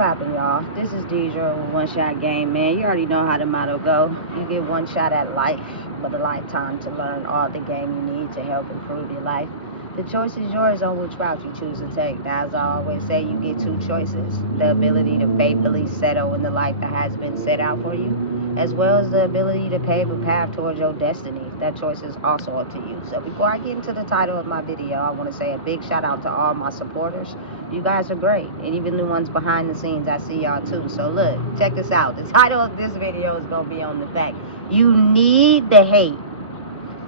poppin', y'all? This is Deidre with One Shot Game, man. You already know how the motto go. You get one shot at life, but a lifetime to learn all the game you need to help improve your life. The choice is yours on which route you choose to take. Now, as I always say, you get two choices. The ability to faithfully settle in the life that has been set out for you, as well as the ability to pave a path towards your destiny. That choice is also up to you. So before I get into the title of my video, I want to say a big shout out to all my supporters. You guys are great, and even the ones behind the scenes, I see y'all too. So look, check this out. The title of this video is going to be on the fact you need the hate.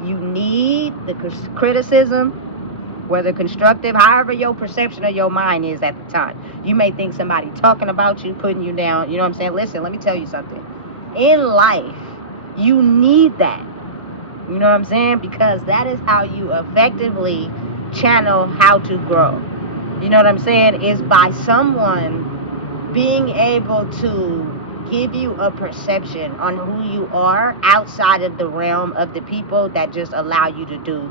You need the criticism, whether constructive, however your perception of your mind is at the time. You may think somebody talking about you, putting you down. You know what I'm saying? Listen, let me tell you something. In life, you need that. You know what I'm saying? Because that is how you effectively channel how to grow. You know what I'm saying? Is by someone being able to give you a perception on who you are outside of the realm of the people that just allow you to do,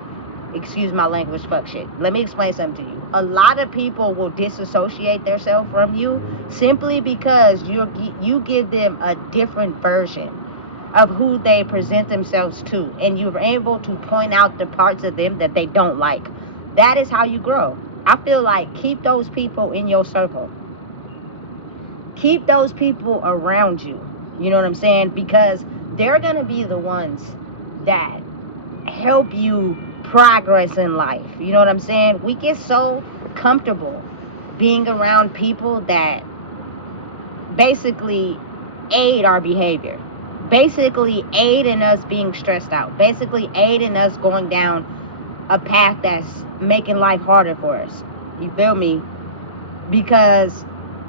excuse my language, fuck shit. Let me explain something to you. A lot of people will disassociate themselves from you simply because you give them a different version of who they present themselves to, and you're able to point out the parts of them that they don't like. That is how you grow. I feel like keep those people in your circle. Keep those people around you. You know what I'm saying? Because they're going to be the ones that help you progress in life. You know what I'm saying? We get so comfortable being around people that basically aid our behavior, basically aid in us being stressed out, basically aid in us going down a path that's making life harder for us. You feel me? Because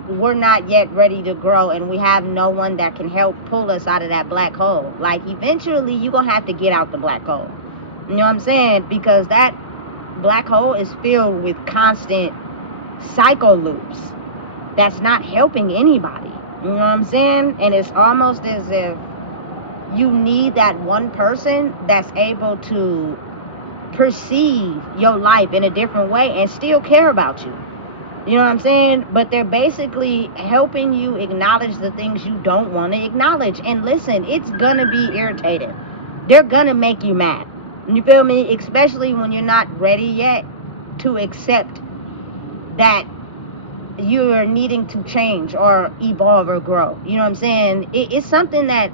we're not yet ready to grow, and we have no one that can help pull us out of that black hole. Like, eventually you're gonna have to get out the black hole. You know what I'm saying? Because that black hole is filled with constant cycle loops that's not helping anybody. You know what I'm saying? And it's almost as if you need that one person that's able to perceive your life in a different way and still care about you. You know what I'm saying? But they're basically helping you acknowledge the things you don't want to acknowledge. And listen, it's gonna be irritating. They're gonna make you mad. You feel me? Especially when you're not ready yet to accept that you're needing to change or evolve or grow. You know what I'm saying? It's something that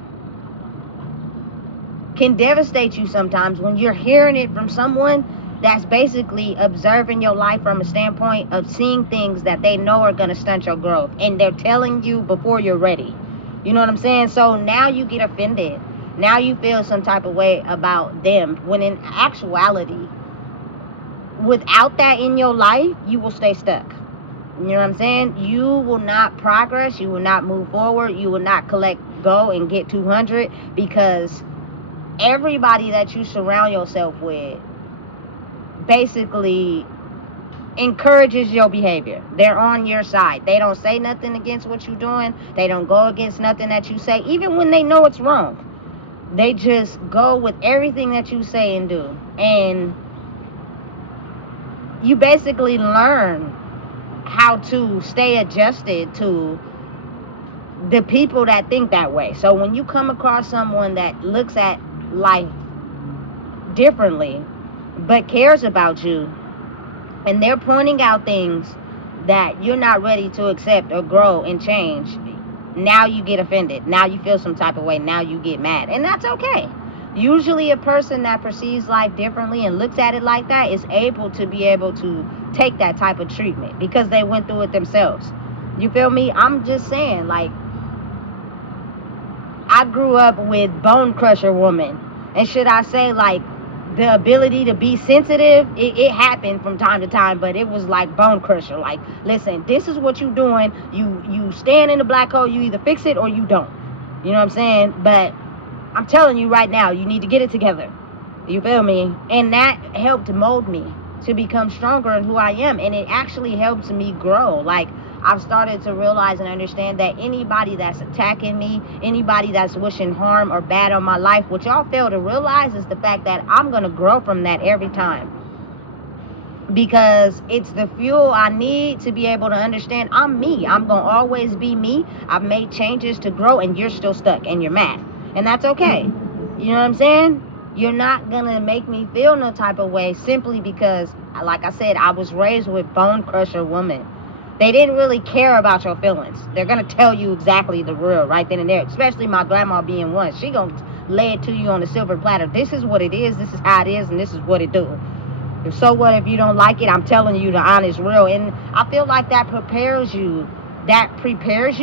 can devastate you sometimes when you're hearing it from someone that's basically observing your life from a standpoint of seeing things that they know are going to stunt your growth, and they're telling you before you're ready. You know what I'm saying? So now you get offended. Now you feel some type of way about them, when in actuality, without that in your life, you will stay stuck. You know what I'm saying? You will not progress. You will not move forward. You will not go and get 200, because everybody that you surround yourself with basically encourages your behavior. They're on your side. They don't say nothing against what you're doing. They don't go against nothing that you say, even when they know it's wrong. They just go with everything that you say and do. And you basically learn how to stay adjusted to the people that think that way. So when you come across someone that looks at life differently but cares about you, and they're pointing out things that you're not ready to accept or grow and change, now you get offended. Now you feel some type of way. Now you get mad, and that's okay. Usually a person that perceives life differently and looks at it like that is able to take that type of treatment because they went through it themselves. You feel me? I'm just saying, like, I grew up with Bone Crusher Woman, and should I say, like, the ability to be sensitive, it happened from time to time, but it was like Bone Crusher. Like, listen, this is what you're doing. You stand in the black hole. You either fix it or you don't. You know what I'm saying? But I'm telling you right now, you need to get it together. You feel me? And that helped mold me to become stronger in who I am, and it actually helps me grow. Like, I've started to realize and understand that anybody that's attacking me, anybody that's wishing harm or bad on my life, what y'all fail to realize is the fact that I'm going to grow from that every time. because it's the fuel I need to be able to understand I'm me. I'm going to always be me. I've made changes to grow, and you're still stuck and you're mad. And that's okay. You know what I'm saying? You're not going to make me feel no type of way simply because, like I said, I was raised with bone crusher women. They didn't really care about your feelings. They're going to tell you exactly the real right then and there, especially my grandma being one. She going to lay it to you on a silver platter. This is what it is, this is how it is, and this is what it do. So what if you don't like it? I'm telling you the honest real. And I feel like that prepares you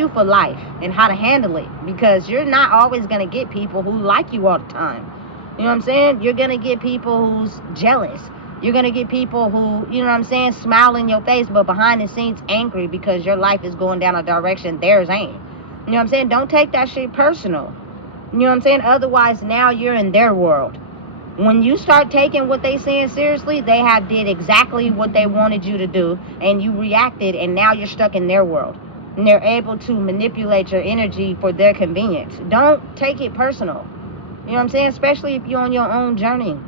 for life and how to handle it, because you're not always going to get people who like you all the time. You know what I'm saying? You're going to get people who's jealous. You're going to get people who, you know what I'm saying, smile in your face, but behind the scenes angry because your life is going down a direction theirs ain't. You know what I'm saying? Don't take that shit personal. You know what I'm saying? Otherwise, now you're in their world. When you start taking what they saying seriously, they have did exactly what they wanted you to do, and you reacted, and now you're stuck in their world. And they're able to manipulate your energy for their convenience. Don't take it personal. You know what I'm saying? Especially if you're on your own journey.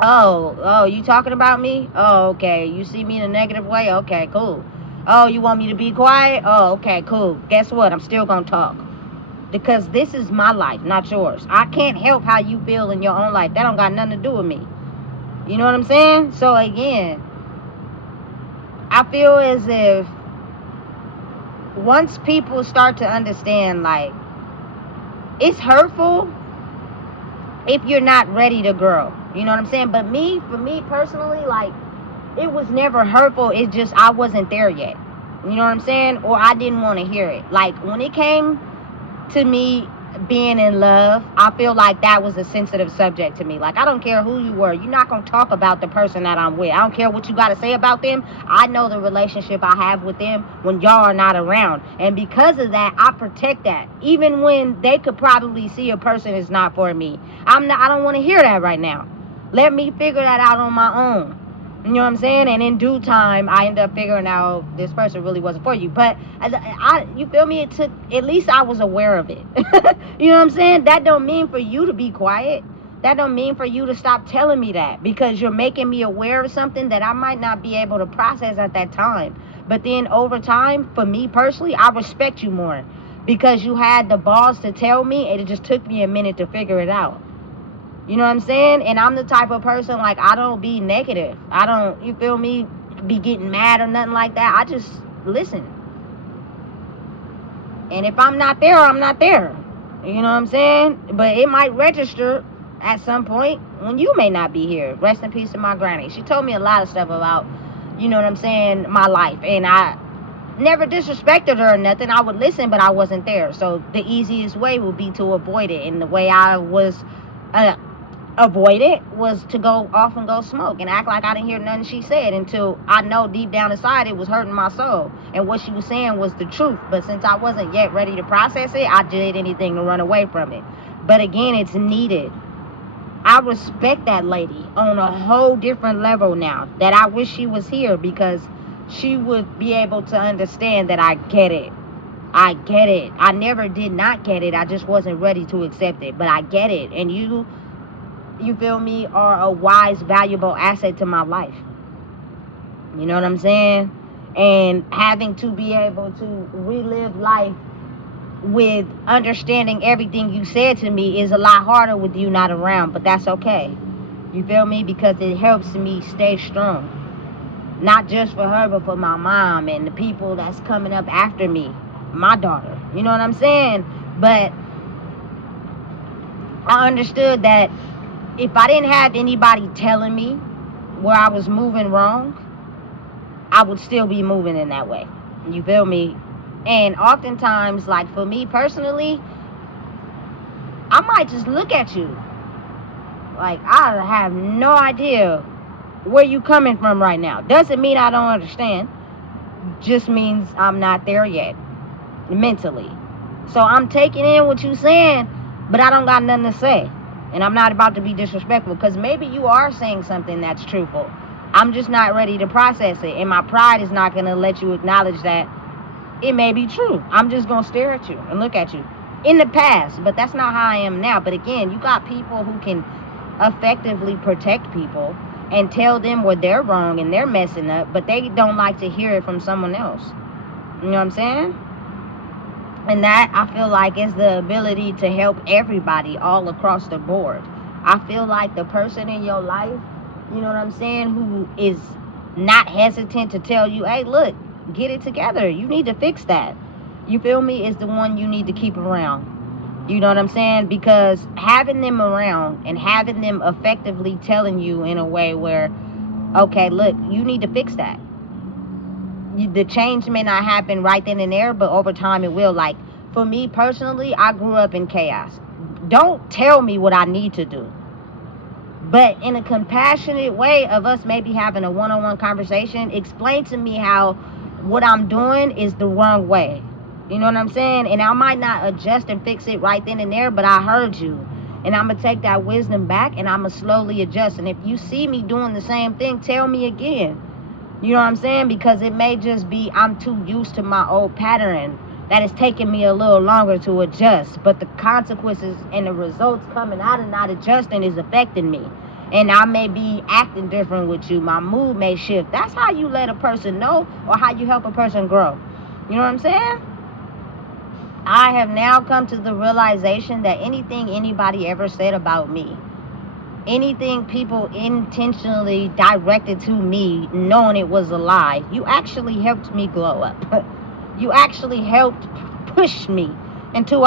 Oh, you talking about me? Oh, okay. You see me in a negative way? Okay, cool. Oh, you want me to be quiet? Oh, okay, cool. Guess what? I'm still gonna talk. Because this is my life, not yours. I can't help how you feel in your own life. That don't got nothing to do with me. You know what I'm saying? So again, I feel as if once people start to understand, like, it's hurtful if you're not ready to grow. You know what I'm saying? But for me personally, like, it was never hurtful. It's just I wasn't there yet. You know what I'm saying? Or I didn't want to hear it. Like, when it came to me being in love, I feel like that was a sensitive subject to me. Like, I don't care who you were. You're not going to talk about the person that I'm with. I don't care what you got to say about them. I know the relationship I have with them when y'all are not around. And because of that, I protect that. Even when they could probably see a person is not for me. I don't want to hear that right now. Let me figure that out on my own. You know what I'm saying? And in due time, I end up figuring out this person really wasn't for you. But you feel me? It took, at least I was aware of it. You know what I'm saying? That don't mean for you to be quiet. That don't mean for you to stop telling me that, because you're making me aware of something that I might not be able to process at that time. But then over time, for me personally, I respect you more because you had the balls to tell me, and it just took me a minute to figure it out. You know what I'm saying? And I'm the type of person, like, I don't be negative. I don't, you feel me, be getting mad or nothing like that. I just listen. And if I'm not there, I'm not there. You know what I'm saying? But it might register at some point when you may not be here. Rest in peace to my granny. She told me a lot of stuff about, you know what I'm saying, my life. And I never disrespected her or nothing. I would listen, but I wasn't there. So the easiest way would be to avoid it. And the way I was avoid it was to go off and go smoke and act like I didn't hear nothing she said, until I know deep down inside it was hurting my soul, and what she was saying was the truth. But since I wasn't yet ready to process it, I did anything to run away from it. But again, it's needed. I respect that lady on a whole different level now, that I wish she was here, because she would be able to understand that I get it. I get it. I never did not get it. I just wasn't ready to accept it. But I get it. And you feel me, are a wise, valuable asset to my life. You know what I'm saying? And having to be able to relive life with understanding everything you said to me is a lot harder with you not around. But that's okay. You feel me? Because it helps me stay strong. Not just for her, but for my mom and the people that's coming up after me. My daughter. You know what I'm saying? But I understood that if I didn't have anybody telling me where I was moving wrong, I would still be moving in that way. You feel me? And oftentimes, like, for me personally, I might just look at you like, I have no idea where you coming from right now. Doesn't mean I don't understand. Just means I'm not there yet mentally. So I'm taking in what you saying, but I don't got nothing to say. And I'm not about to be disrespectful, because maybe you are saying something that's truthful. I'm just not ready to process it. And my pride is not going to let you acknowledge that it may be true. I'm just going to stare at you and look at you. In the past, but that's not how I am now. But again, you got people who can effectively protect people and tell them where they're wrong and they're messing up, but they don't like to hear it from someone else. You know what I'm saying? And that, I feel like, is the ability to help everybody all across the board. I feel like the person in your life, you know what I'm saying, who is not hesitant to tell you, hey, look, get it together, you need to fix that, you feel me, is the one you need to keep around. You know what I'm saying? Because having them around and having them effectively telling you in a way where, okay, look, you need to fix that. The change may not happen right then and there, but over time it will. Like, for me personally, I grew up in chaos. Don't tell me what I need to do, but in a compassionate way of us maybe having a one-on-one conversation, explain to me how what I'm doing is the wrong way. You know what I'm saying? And I might not adjust and fix it right then and there, but I heard you. And I'm going to take that wisdom back and I'm going to slowly adjust. And if you see me doing the same thing, tell me again. You know what I'm saying? Because it may just be I'm too used to my old pattern that is taking me a little longer to adjust. But the consequences and the results coming out of not adjusting is affecting me. And I may be acting different with you. My mood may shift. That's how you let a person know, or how you help a person grow. You know what I'm saying? I have now come to the realization that anything anybody ever said about me, anything people intentionally directed to me knowing it was a lie, you actually helped me glow up. You actually helped push me into who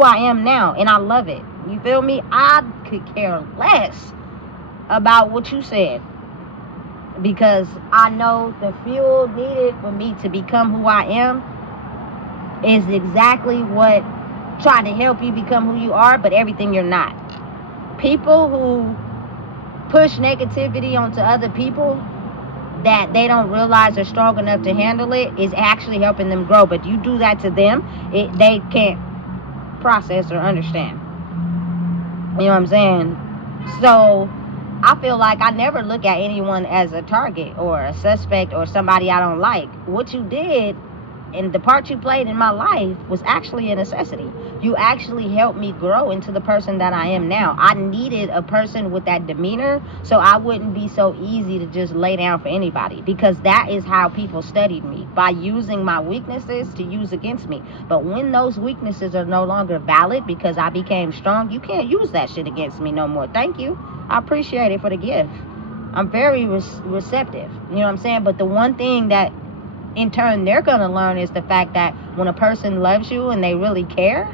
I am now, and I love it. You feel me? I could care less about what you said, because I know the fuel needed for me to become who I am is exactly what trying to help you become who you are, but everything you're not. People who push negativity onto other people that they don't realize are strong enough to handle it is actually helping them grow. But you do that to them, they can't process or understand. You know what I'm saying? So I feel like I never look at anyone as a target or a suspect or somebody I don't like. What you did and the part you played in my life was actually a necessity. You actually helped me grow into the person that I am now. I needed a person with that demeanor so I wouldn't be so easy to just lay down for anybody, because that is how people studied me, by using my weaknesses to use against me. But when those weaknesses are no longer valid because I became strong, you can't use that shit against me no more. Thank you. I appreciate it for the gift. I'm very receptive. You know what I'm saying? But the one thing that in turn they're going to learn is the fact that when a person loves you and they really care,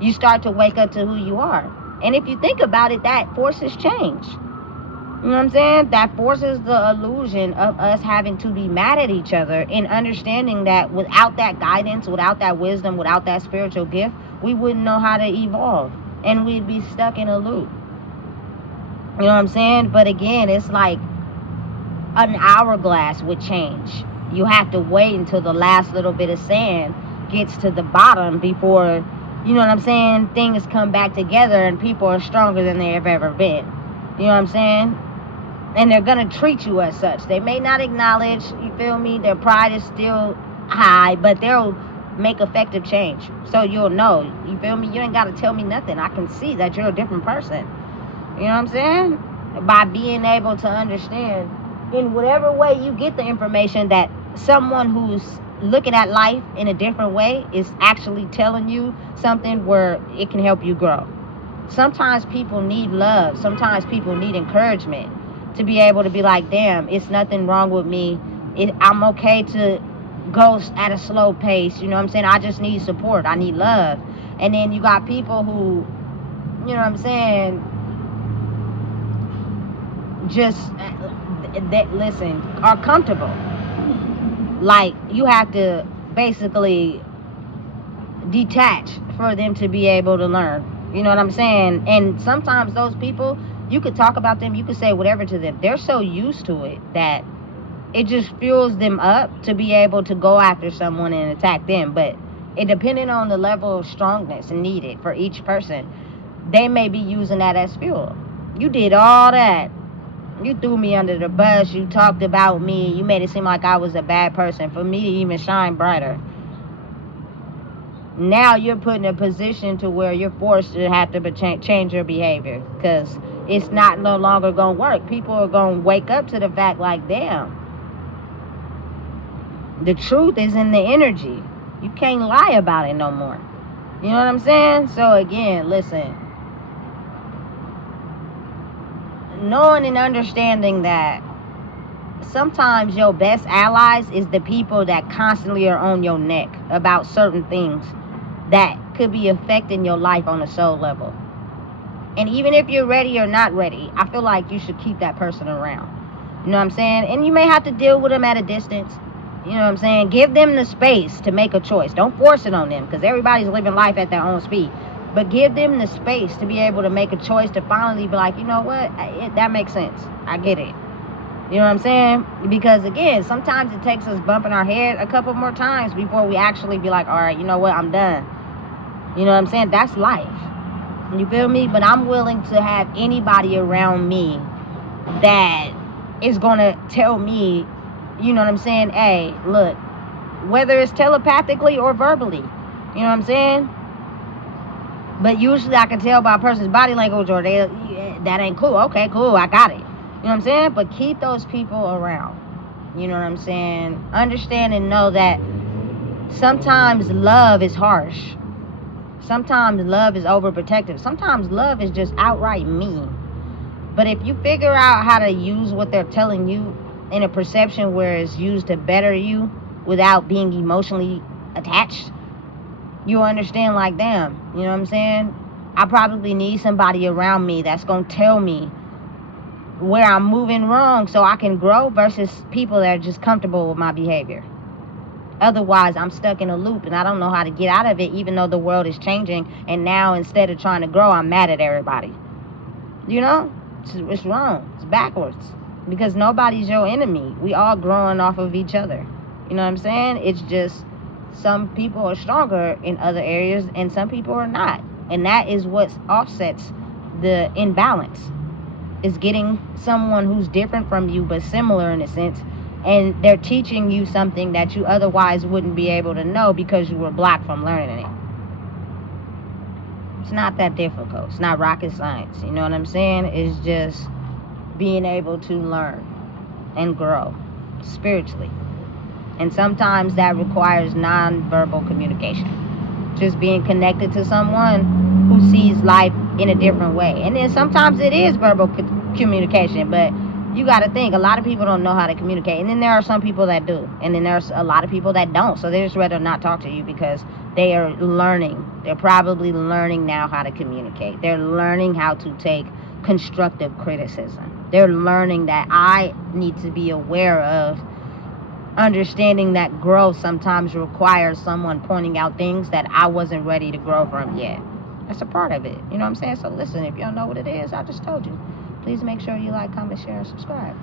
you start to wake up to who you are. And if you think about it, that forces change. You know what I'm saying? That forces the illusion of us having to be mad at each other, and understanding that without that guidance, without that wisdom, without that spiritual gift, we wouldn't know how to evolve, and we'd be stuck in a loop. You know what I'm saying? But again, it's like an hourglass with change. You have to wait until the last little bit of sand gets to the bottom before, you know what I'm saying, things come back together and people are stronger than they have ever been. You know what I'm saying? And they're going to treat you as such. They may not acknowledge, you feel me, their pride is still high, but they'll make effective change. So you'll know, you feel me? You ain't got to tell me nothing. I can see that you're a different person. You know what I'm saying? By being able to understand in whatever way you get the information that someone who's looking at life in a different way is actually telling you something where it can help you grow. Sometimes people need love. Sometimes people need encouragement to be able to be like, damn, it's nothing wrong with me. I'm okay to go at a slow pace. You know what I'm saying? I just need support. I need love. And then you got people who, you know what I'm saying, just that listen, are comfortable. Like, you have to basically detach for them to be able to learn. You know what I'm saying? And sometimes those people, you could talk about them, you could say whatever to them. They're so used to it that it just fuels them up to be able to go after someone and attack them. But it depending on the level of strongness needed for each person, they may be using that as fuel. You did all that. You threw me under the bus. You talked about me. You made it seem like I was a bad person for me to even shine brighter. Now you're put in a position to where you're forced to have to change your behavior, because it's not no longer gonna work. People are gonna wake up to the fact like, damn, the truth is in the energy. You can't lie about it no more. You know what I'm saying? So again, listen, knowing and understanding that sometimes your best allies is the people that constantly are on your neck about certain things that could be affecting your life on a soul level. And even if you're ready or not ready, I feel like you should keep that person around. You know what I'm saying? And you may have to deal with them at a distance. You know what I'm saying? Give them the space to make a choice. Don't force it on them, because everybody's living life at their own speed. But give them the space to be able to make a choice, to finally be like, you know what? That makes sense. I get it. You know what I'm saying? Because again, sometimes it takes us bumping our head a couple more times before we actually be like, all right, you know what? I'm done. You know what I'm saying? That's life. You feel me? But I'm willing to have anybody around me that is going to tell me, you know what I'm saying? Hey, look, whether it's telepathically or verbally, you know what I'm saying? But usually I can tell by a person's body language, or that ain't cool. Okay, cool, I got it. You know what I'm saying? But keep those people around. You know what I'm saying? Understand and know that sometimes love is harsh. Sometimes love is overprotective. Sometimes love is just outright mean. But if you figure out how to use what they're telling you in a perception where it's used to better you without being emotionally attached, you'll understand like, damn, you know what I'm saying? I probably need somebody around me that's going to tell me where I'm moving wrong so I can grow, versus people that are just comfortable with my behavior. Otherwise, I'm stuck in a loop and I don't know how to get out of it, even though the world is changing. And now, instead of trying to grow, I'm mad at everybody. You know? It's wrong. It's backwards. Because nobody's your enemy. We all growing off of each other. You know what I'm saying? It's just some people are stronger in other areas and some people are not. And that is what offsets the imbalance. Is getting someone who's different from you but similar in a sense, and they're teaching you something that you otherwise wouldn't be able to know because you were blocked from learning it. It's not that difficult. It's not rocket science. You know what I'm saying? It's just being able to learn and grow spiritually. And sometimes that requires non-verbal communication. Just being connected to someone who sees life in a different way. And then sometimes it is verbal communication, but you got to think, a lot of people don't know how to communicate. And then there are some people that do. And then there's a lot of people that don't. So they just rather not talk to you because they are learning. They're probably learning now how to communicate. They're learning how to take constructive criticism. They're learning that I need to be aware of understanding that growth sometimes requires someone pointing out things that I wasn't ready to grow from yet. That's a part of it. You know what I'm saying? So listen, if you don't know what it is, I just told you. Please make sure you like, comment, share, and subscribe.